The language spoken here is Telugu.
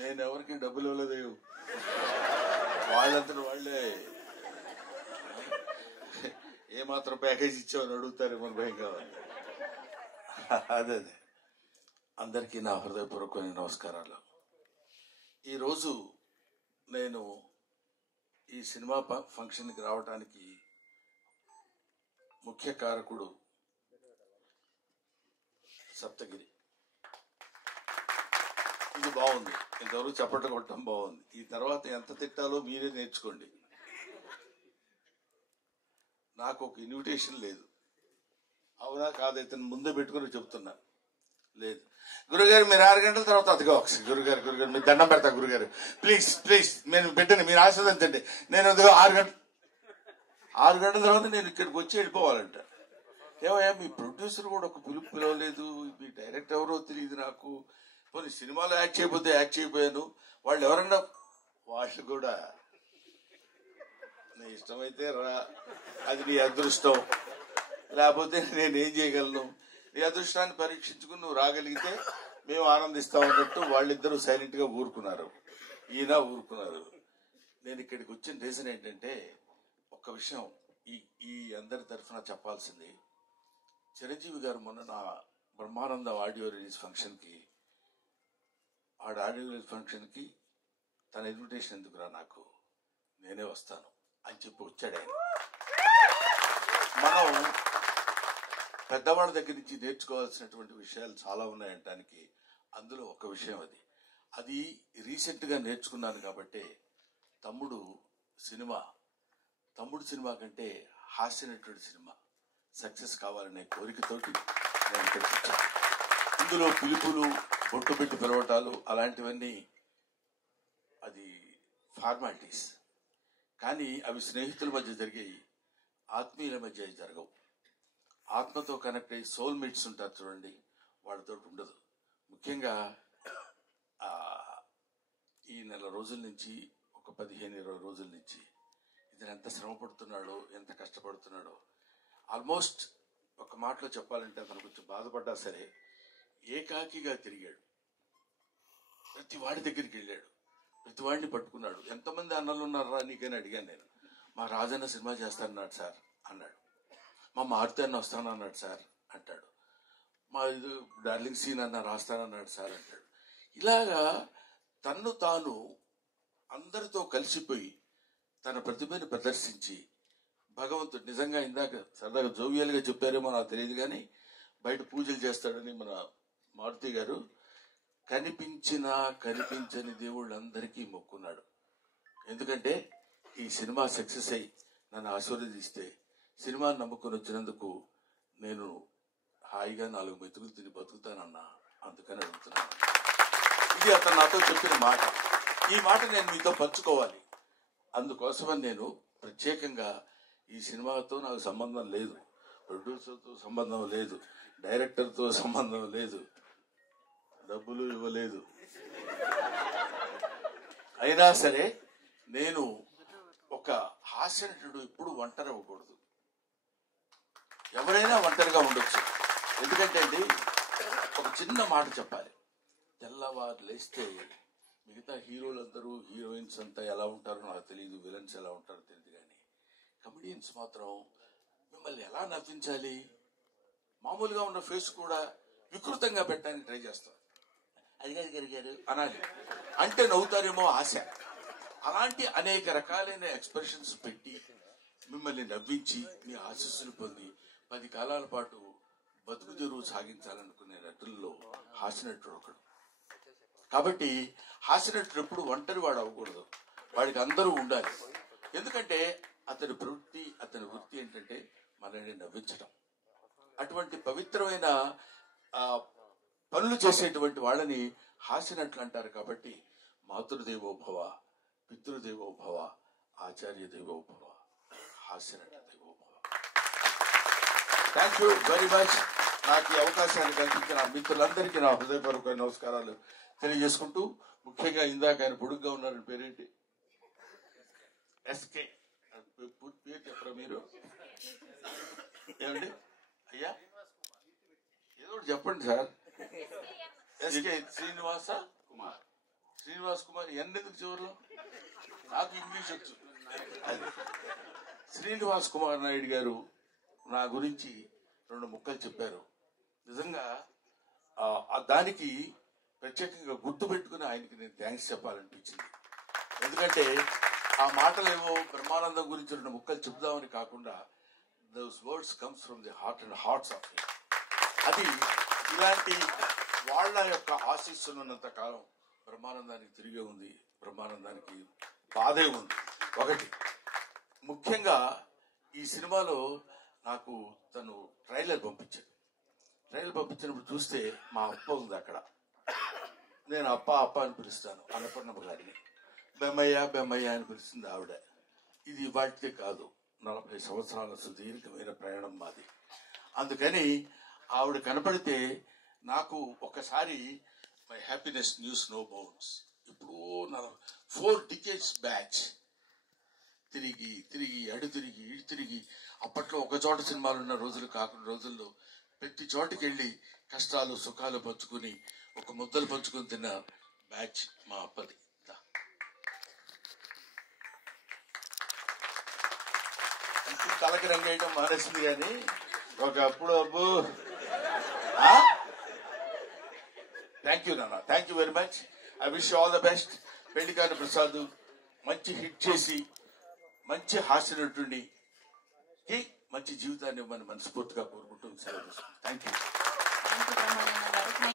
నేను ఎవరికి డబ్బులు ఇవ్వలేదు, వాళ్ళంతా వాళ్ళే ఏమాత్రం ప్యాకేజ్ ఇచ్చామని అడుగుతారు, మన భయం కావాలి. అదే అందరికీ నా హృదయపూర్వకమైన నమస్కారాలు. ఈరోజు నేను ఈ సినిమా ఫంక్షన్కి రావడానికి ముఖ్య కారకుడు సప్తగిరి. ఇది బాగుంది, ఇంతవరకు చప్పట్లు కొట్టడం బాగుంది. ఈ తర్వాత ఎంత తిట్టాలో మీరే నేర్చుకోండి. నాకు ఒక ఇన్విటేషన్ లేదు, అవునా కాదైతే ముందే పెట్టుకుని చెప్తున్నా. లేదు గురుగారు, మీరు 6 గంటల తర్వాత అదిగా ఒకసారి గురుగారు మీరు దండం పెడతా గురుగారు, ప్లీజ్ ప్లీజ్ నేను పెట్టండి, మీరు ఆశీర్వదించండి. నేను అదిగో 6 గంటల తర్వాత నేను ఇక్కడికి వచ్చి వెళ్ళిపోవాలంట. ఏమయ్యా, మీ ప్రొడ్యూసర్ కూడా ఒక పిలవలేదు, మీ డైరెక్టర్ ఎవరో తెలియదు నాకు. పోనీ సినిమాలో యాక్ట్ చేయకపోతే యాక్ట్ చేయకపోయాను, వాళ్ళు ఎవరన్నా వాళ్ళు కూడా నీ ఇష్టమైతే రా, అది నీ అదృష్టం, లేకపోతే నేనేం చేయగలను. నీ అదృష్టాన్ని పరీక్షించుకుని నువ్వు రాగలిగితే మేము ఆనందిస్తాం అన్నట్టు వాళ్ళిద్దరూ సైలెంట్ గా ఊరుకున్నారు, ఈయన ఊరుకున్నారు. నేను ఇక్కడికి వచ్చిన రీజన్ ఏంటంటే ఒక్క విషయం ఈ అందరి తరఫున చెప్పాల్సింది. చిరంజీవి గారు మొన్న నా బ్రహ్మానందం ఆడియో రిలీజ్ ఫంక్షన్కి తన ఇన్విటేషన్ ఎందుకురా నాకు, నేనే వస్తాను అని చెప్పి వచ్చాడు ఆయన. మనం పెద్దవాళ్ళ దగ్గర నుంచి నేర్చుకోవాల్సినటువంటి విషయాలు చాలా ఉన్నాయంటానికి అందులో ఒక విషయం అది రీసెంట్ గా నేర్చుకున్నాను. కాబట్టి తమ్ముడు సినిమా కంటే హాస్యనటువంటి సినిమా సక్సెస్ కావాలనే కోరికతోటి నేను ఇక్కడికి వచ్చాను. ఇందులో పిలుపులు, బొట్టు పెట్టి పిలవటాలు అలాంటివన్నీ అది ఫార్మాలిటీస్, కానీ అవి స్నేహితుల మధ్య జరిగాయి, ఆత్మీయుల మధ్య జరగవు. ఆత్మతో కనెక్ట్ అయ్యి సోల్మేట్స్ ఉంటారు చూడండి, వాళ్ళతో ఉండదు. ముఖ్యంగా ఈ నెల రోజుల నుంచి, ఒక 15-20 రోజుల నుంచి ఇతను ఎంత శ్రమ పడుతున్నాడో, ఎంత కష్టపడుతున్నాడో. ఆల్మోస్ట్ ఒక మాటలో చెప్పాలంటే అతను కొంచెం బాధపడ్డా సరే ఏకాకిగా తిరిగాడు. ప్రతి వాడి దగ్గరికి వెళ్ళాడు, ప్రతి వాడిని పట్టుకున్నాడు. ఎంతమంది అన్నలు ఉన్నారా నీకని అడిగాను నేను. మా రాజన్న సినిమా చేస్తానన్నాడు సార్ అన్నాడు, మా మారుతి అన్న వస్తానన్నాడు సార్ అంటాడు, మా ఇది డార్లింగ్ సీన్ అన్న రాస్తానన్నాడు సార్ అంటాడు. ఇలాగా తన్ను తాను అందరితో కలిసిపోయి తన ప్రతిభను ప్రదర్శించి భగవంతుడు నిజంగా ఇందాక సరదాగా జోవియల్గా చెప్పారేమో నాకు తెలియదు, కానీ బయట పూజలు చేస్తాడని మన మారుతి గారు కనిపించినా కనిపించని దేవుళ్ళందరికీ మొక్కున్నాడు. ఎందుకంటే ఈ సినిమా సక్సెస్ అయి నన్ను ఆశీర్వదిస్తే సినిమాని నమ్ముకొని వచ్చినందుకు నేను హాయిగా 4 మెతుకులు తిని బతుకుతానన్నా, అందుకని అడుగుతున్నాను. ఇది అతను నాతో చెప్పిన మాట. ఈ మాట నేను మీతో పంచుకోవాలి. అందుకోసమని నేను ప్రత్యేకంగా ఈ సినిమాతో నాకు సంబంధం లేదు, ప్రొడ్యూసర్తో సంబంధం లేదు, డైరెక్టర్తో సంబంధం లేదు, డబ్బులు ఇవ్వలేదు. అయినా సరే నేను ఒక హాస్యనటుడు ఎప్పుడు ఒంటరి అవ్వకూడదు. ఎవరైనా ఒంటరిగా ఉండొచ్చు. ఎందుకంటే అండి, ఒక చిన్న మాట చెప్పాలి. తెల్లవారు లేస్తే మిగతా హీరోలందరూ, హీరోయిన్స్ అంతా ఎలా ఉంటారో నాకు తెలియదు, విలన్స్ ఎలా ఉంటారో తెలియదు, కానీ కమెడియన్స్ మాత్రం మిమ్మల్ని ఎలా నవ్వించాలి, మామూలుగా ఉన్న ఫేస్ కూడా వికృతంగా పెట్టడానికి ట్రై చేస్తారు. అదిగారు గారు అనాలి అంటే నవ్వుతారేమో ఆశ. అలాంటి అనేక రకాలైన ఎక్స్ప్రెషన్స్ పెట్టి మిమ్మల్ని నవ్వించి మీ ఆశీస్సులు పొంది 10 కాలాల పాటు బతుకు తెరువు సాగించాలనుకునే నటుల్లో హాస్యనటుడు ఒకడు. కాబట్టి హాస్యనటుడు ఎప్పుడు ఒంటరి వాడు అవ్వకూడదు, వాడికి అందరూ ఉండాలి. ఎందుకంటే అతని వృత్తి ఏంటంటే మనల్ని నవ్వించడం. అటువంటి పవిత్రమైన పనులు చేసేటువంటి వాళ్ళని హాస్యనట్లు అంటారు. కాబట్టి మాతృదేవోభవ, పితృదేవోభవ, ఆచార్య దేవోభవ, హాస్యనట దేవోభవ. Thank you very much. నాకు ఈ అవకాశాన్ని కల్పించిన మిత్రులందరికీ నా హృదయపూర్వక నమస్కారాలు తెలియజేసుకుంటూ, ముఖ్యంగా ఇందాక ఆయన పొడుగ్గా ఉన్నారు, పేరేంటి? ఎస్కే పేరు చెప్పరా మీరు? ఏమండి అయ్యా, ఏదో చెప్పండి సార్. ఎస్కే శ్రీనివాస కుమార్. శ్రీనివాస్ కుమార్ ఎందుకు చివరిలో నాకు ఇంగ్లీష్ వచ్చు. శ్రీనివాస్ కుమార్ నాయుడు గారు నా గురించి 2 ముక్కలు చెప్పారు. నిజంగా దానికి ప్రత్యేకంగా గుర్తు పెట్టుకుని ఆయనకి నేను థ్యాంక్స్ చెప్పాలనిపించింది. ఎందుకంటే ఆ మాటలేమో బ్రహ్మానందం గురించి 2 ముక్కలు చెప్దామని కాకుండా those words comes from the heart and hearts of him. అది ఇలాంటి వాళ్ళ యొక్క ఆశీస్సులు ఉన్నంత కాలం బ్రహ్మానందానికి తిరిగే ఉంది, బ్రహ్మానందానికి బాధే ఉంది. ఒకటి ముఖ్యంగా ఈ సినిమాలో నాకు తను ట్రైలర్ పంపించినప్పుడు చూస్తే మా అప్ప ఉంది అక్కడ. నేను అప్ప అని పిలుస్తాను అన్నపూర్ణమ్మ గారిని. బెమ్మయ్య అని పిలుస్తుంది ఆవిడ. ఇది వాటితే కాదు, 40 సంవత్సరాల సుదీర్ఘమైన ప్రయాణం మాది. అందుకని ఆవిడ కనపడితే నాకు ఒకసారి my happiness news no bounds. ఇప్పుడు 4 decades బ్యాచ్ తిరిగి అడు తిరిగి అప్పట్లో ఒక చోట సినిమాలు ఉన్న రోజులు కాకుండా రోజుల్లో ప్రతి చోటుకి వెళ్ళి కష్టాలు సుఖాలు పంచుకుని ఒక ముద్దలు పంచుకుని తిన్న బ్యాచ్ మా అప్పది. తలకి రంగేయటం మానేసింది కానీ ఒకప్పుడు అబ్బు. థ్యాంక్ యూ నాన్న, thank you very much. I wish all the best. Pellikani Prasad మంచి హిట్ చేసి మంచి హాస్య నటుడికి మంచి జీవితాన్ని ఇవ్వమని మనస్ఫూర్తిగా కోరుకుంటూ సెలవు. Thank you.